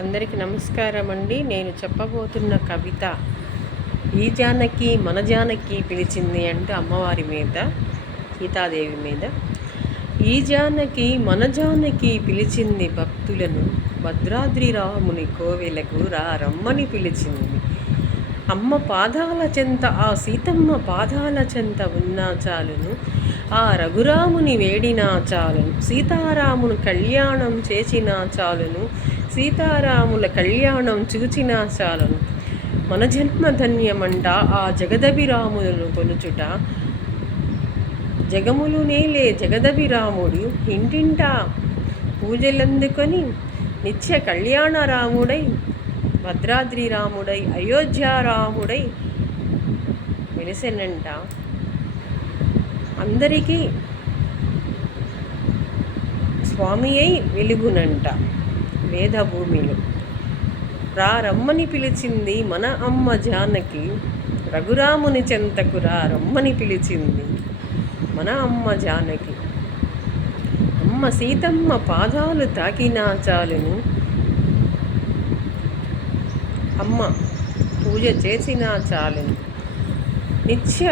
అందరికీ నమస్కారం అండి. నేను చెప్పబోతున్న కవిత ఈ జానకి మన జానకి పిలిచింది అంటూ అమ్మవారి మీద, సీతాదేవి మీద. ఈ జానకి మన జానకి పిలిచింది భక్తులను, భద్రాద్రి రాముని కోవెలకు రమ్మని పిలిచింది. అమ్మ పాదాల చెంత, ఆ సీతమ్మ పాదాల చెంత ఉన్నా చాలును, ఆ రఘురాముని వేడినా చాలును, సీతారామును కళ్యాణం చేసినా చాలును, సీతారాముల కళ్యాణం చూచినా చాలును. మన జన్మ ధన్యమంట ఆ జగదభిరాములను కొలుచుట, జగములు నేలే జగదభిరాముడు ఇంటింటా పూజలందుకొని నిత్య కళ్యాణ రాముడై, భద్రాద్రి రాముడై, అయోధ్యారాముడై వెలిసెనంట. అందరికీ స్వామి అయి వెలుగునంట వేదభూమిలో. రమ్మని పిలిచింది మన అమ్మ జానకి, రఘురాముని చెంతకు రమ్మని పిలిచింది మన అమ్మ జానకి. అమ్మ సీతమ్మ పాదాలు తాకినా చాలును, అమ్మ పూజ చేసినా చాలును. నిత్య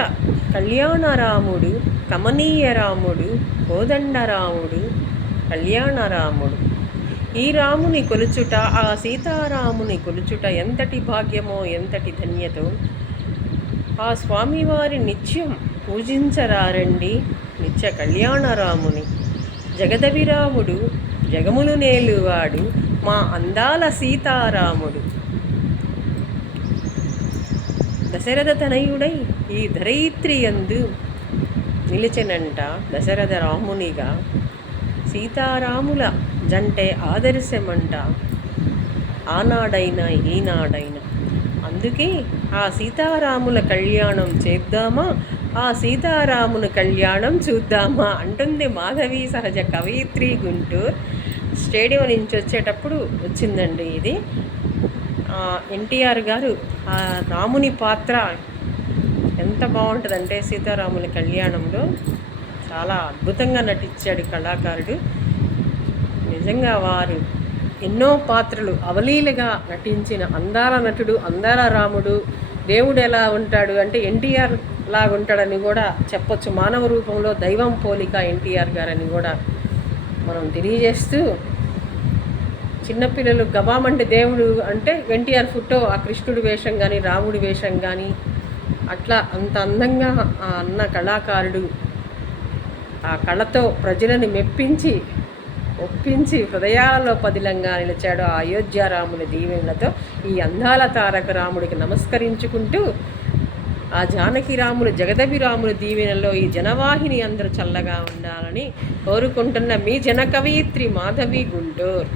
కళ్యాణ రాముడు, కమనీయ రాముడు, కోదండరాముడు, కళ్యాణ రాముడు. ఈ రాముని కొలుచుట, ఆ సీతారాముని కొలుచుట ఎంతటి భాగ్యమో, ఎంతటి ధన్యతో. ఆ స్వామివారి నిత్యం పూజించరారండి నిత్య కళ్యాణ రాముని. జగదభిరాముడు, జగములు నేలువాడు, మా అందాల సీతారాముడు. దశరథ తనయుడై ఈ ధరైత్రి యందు నిలిచెనంట దశరథ రామునిగా. సీతారాముల జంటే ఆదర్శమంట ఆనాడైనా ఈనాడైనా. అందుకే ఆ సీతారాముల కళ్యాణం చేద్దామా, ఆ సీతారాముల కళ్యాణం చూద్దామా అంటుంది మాధవి సహజ కవయిత్రి గుంటూరు. స్టేడియం నుంచి వచ్చేటప్పుడు వచ్చిందండి ఇది. ఎన్టీఆర్ గారు ఆ రాముని పాత్ర ఎంత బాగుంటుందంటే సీతారాముల కళ్యాణంలో చాలా అద్భుతంగా నటించాడు కళాకారుడు. నిజంగా వారు ఎన్నో పాత్రలు అవలీలగా నటించిన అందాల నటుడు, అందాల రాముడు. దేవుడు ఎలా ఉంటాడు అంటే ఎన్టీఆర్ లాగా ఉంటాడని కూడా చెప్పొచ్చు. మానవ రూపంలో దైవం పోలిక ఎన్టీఆర్ గారని కూడా మనం తెలియజేస్తూ, చిన్నపిల్లలు గబామంటే దేవుడు అంటే ఎన్టీఆర్ ఫోటో, ఆ కృష్ణుడి వేషం కానీ, రాముడి వేషం కానీ, అట్లా అంత అందంగా ఆ అన్న కళాకారుడు ఆ కళతో ప్రజలను మెప్పించి, ఒప్పించి హృదయాలలో పదిలంగా నిలిచాడు. ఆ అయోధ్యారాముని దీవెనలతో ఈ అందాల తారక రాముడికి నమస్కరించుకుంటూ, ఆ జానకి రాములు, జగదభిరాముల దీవెనలో ఈ జనవాహిని అందరూ చల్లగా ఉండాలని కోరుకుంటున్న మీ జనకవయిత్రి మాధవి గుంటూరు.